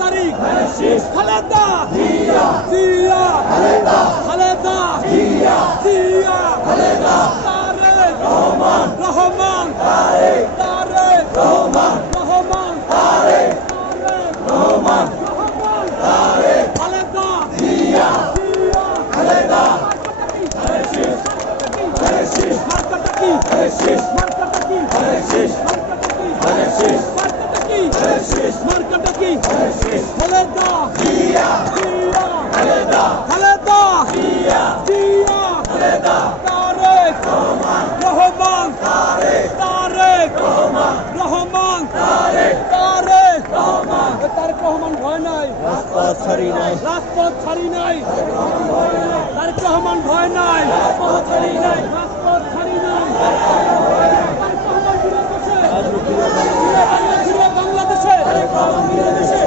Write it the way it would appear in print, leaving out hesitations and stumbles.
তারিখ খালেদা জিয়া জিয়া খালেদা খালেদা জিয়া জিয়া খালেদা তারেক রহমান রহমান তারেক তারেক রহমান রহমান তারেক তারেক রহমান রহমান তারেক খালেদা জিয়া জিয়া খালেদা মার্কাটা কি মার্কাটা কি মার্কাটা কি খালেদা জিয়া জিয়া খালেদা খালেদা জিয়া জিয়া খালেদা তারেক রহমান তারেক তারেক রহমান তারেক তারেক রহমান তারেক রহমান ভয় নাই রাজপথ ছাড়ি নাই রাজপথ ছাড়ি নাই তারেক রহমান ভয় নাই রাজপথ ছাড়ি নাই রাজপথ ছাড়ি নাই তারেক রহমান বাংলাদেশে